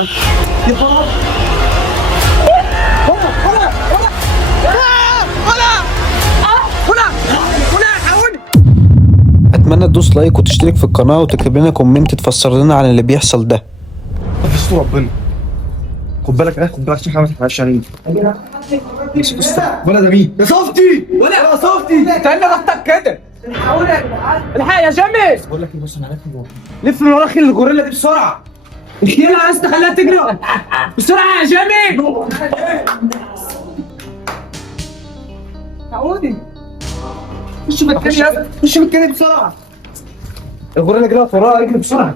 يا خلاص اتمنى تدوس لايك وتشترك في القناة وتكتب لنا كومنت تفسر لنا عن اللي بيحصل ده. في ربنا. خد بالك عشان محمد معلش عليك. ولا ده مين؟ يا صفتي ولا صفتي استنى ضغطك كده. الحق يا جامس. بقول لك ايه، بص انا عارف لف من ورا خيل الغوريلا دي بسرعه. الخيل عايز تخليها تجري بسرعه يا جامس. تعودي خش مكاني يا خش مكاني بسرعه. الغوريلا جرت وراها، اجري بسرعه.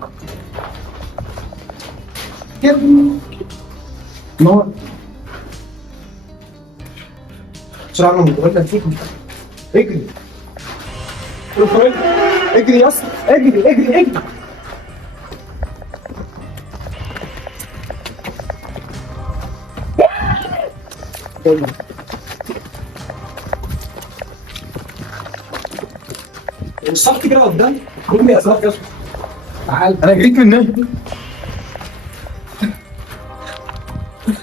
كده نور بسرعه من الغوريلا تيجي. اجري اجري يا اسطى، اجري الصف كده قدام. قوم يا صاحبي يا اسطى، تعال انا جريت منها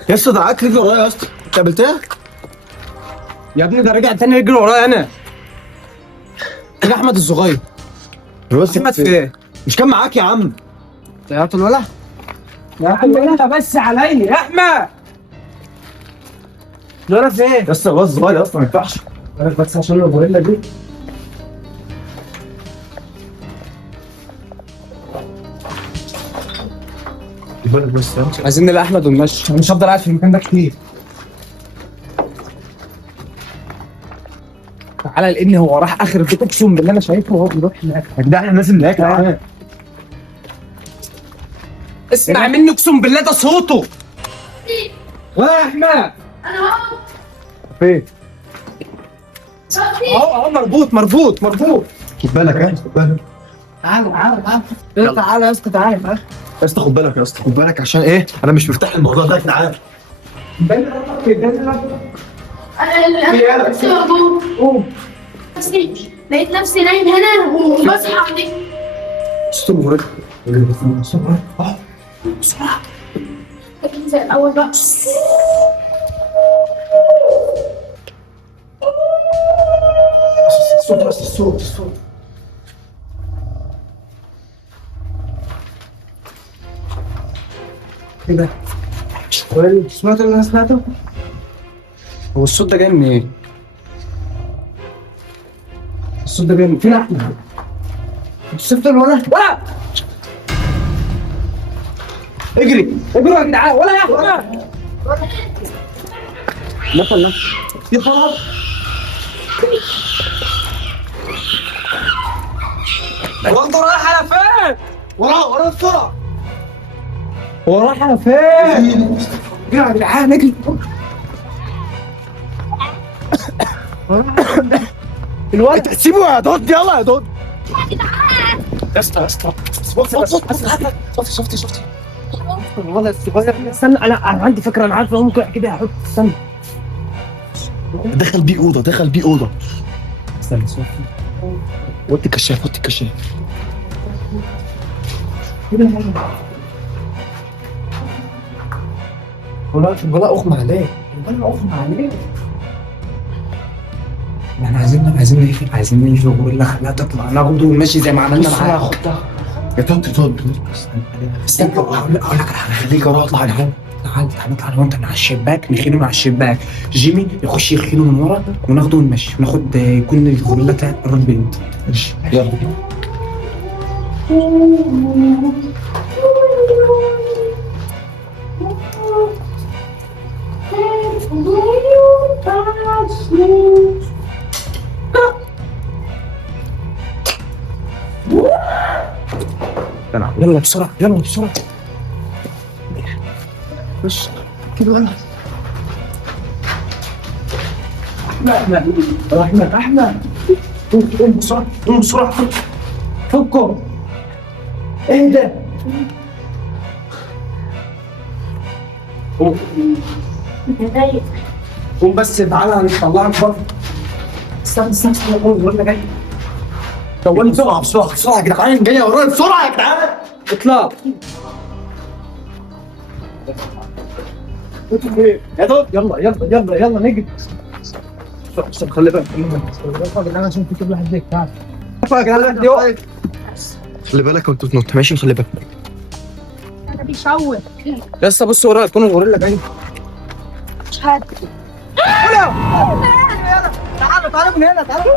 يا اسطى. ده اكل ورايا يا اسطى، انت قابلتها؟ يا ابني. ده رجع تاني يجري ورايا انا. يا احمد الصغير. احمد في ايه؟ مش كان معاك يا عم؟ طيارة الولع؟ يا عم انت بس عليا يا احمد. الولع في ايه؟ يا اسطى الواد صغير اصلا ما ينفعش. عارف بس عشان الغوريلا دي. بس عايزين نلاقي احمد ونمشي، مش هفضل قاعد في المكان ده كتير. تعالى لان هو راح اخر البيت، اقسم بالله انا شايفه وهو بيروح هناك. ده احنا الناس اللي هناك. اسمع مني اقسم بالله ده صوته. ولا احمد انا اهو فين؟ صاحبي. اهو مربوط. خد بالك خد بالك تعالى يا اسطى تعالى. يا اسطى. خد بالك يا اسطى، خد بالك عشان ايه؟ انا مش مرتاح للموضوع ده. تعالى. انا نفسي مربوط. لقيت نفسي نايم هنا وبصحى عليك. صوت المغرب. بسرعة زي الأول بقى. الصوت ايه ده؟ سمعت اللي انا سمعته؟ هو الصوت ده جاي من ايه؟ الصوت ده جاي من فين احمد؟ انت شفت الولد؟ ولا اجري يا جدعان. ولا يا احمد لا يا خلاص. وانت رايح على فين؟ ورا بسرعه. هو رايح على فين؟ يا جدعان اجري. الواد سيبه يا دود، يلا يا دود. يا اسطى شفتي الولد الصغير. استنى انا عندي فكره، انا عارف هو ممكن يحكي بيها. استنى دخل بيه اوضه. استنى وطي الكشاف. ولا اغمى عليه. احنا عايزين نيجي الغوريلا خليها تطلع ناخده ونمشي زي ما عملنا معاها. يا تقعد استنى اقول لك على حاجه. خليك اروح اطلع على الهواء. تعال نطلع انا وانت من على الشباك، نخيله من على الشباك. جيمي يخش يخيله من ورا وناخده ونمشي وناخد يكون الغوريلا طلعت بره البيت. يلا. يلا بسرعه بس كده. ولا احمد قوم بسرعه فكوا. ايه ده؟ قوم بس تعالى هنطلعك بره. استنى قوم ولا جاي. طولي بسرعه يا جدعان. جايه ورايا بسرعه يا جدعان. اطلع. يا دوب يلا يلا يلا يلا نجري. بس خلي بالك. انا عشان في كل واحد زيك تعال. خلي بالك وانت بتنط ماشي خلي بالك. انا بيشوه. يا اسطى بص ورايا تكون الغوريلا جاي. مش هاد. تعالوا من هنا تعالوا.